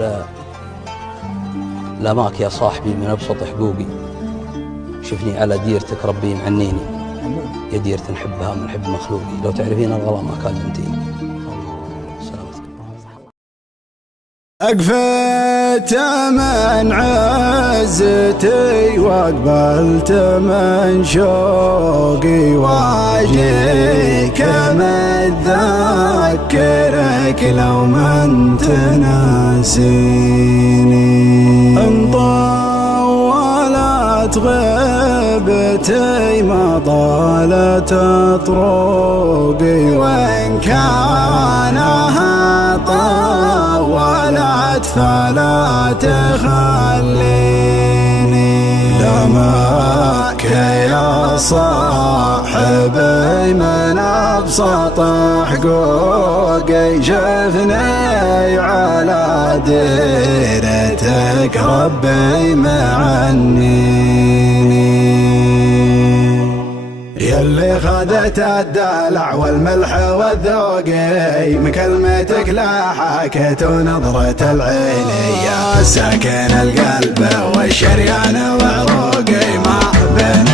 أقول لا ماك يا صاحبي من أبسط حقوقي، شفني على ديرتك ربي معنيني، يا ديرة نحبها من حب مخلوقي، لو تعرفين الغلا ما كلمتيني. أقفت من عزتي وأقبلت من شوقي، واجيك متذكرك لو ما انت ناسيني. ان طولت غيبتي ما طالت طروقي، وإن كانها طولت فلا تخليني. دمك يا صاحبي من أبسط حقوقي، شفني على ديرتك ربي معنيني. يلي خذت الدلع والملح والذوقي، من كلمتك لا حكيت ونظرة العين، يا ساكن القلب والشريان وعروقي، ما بين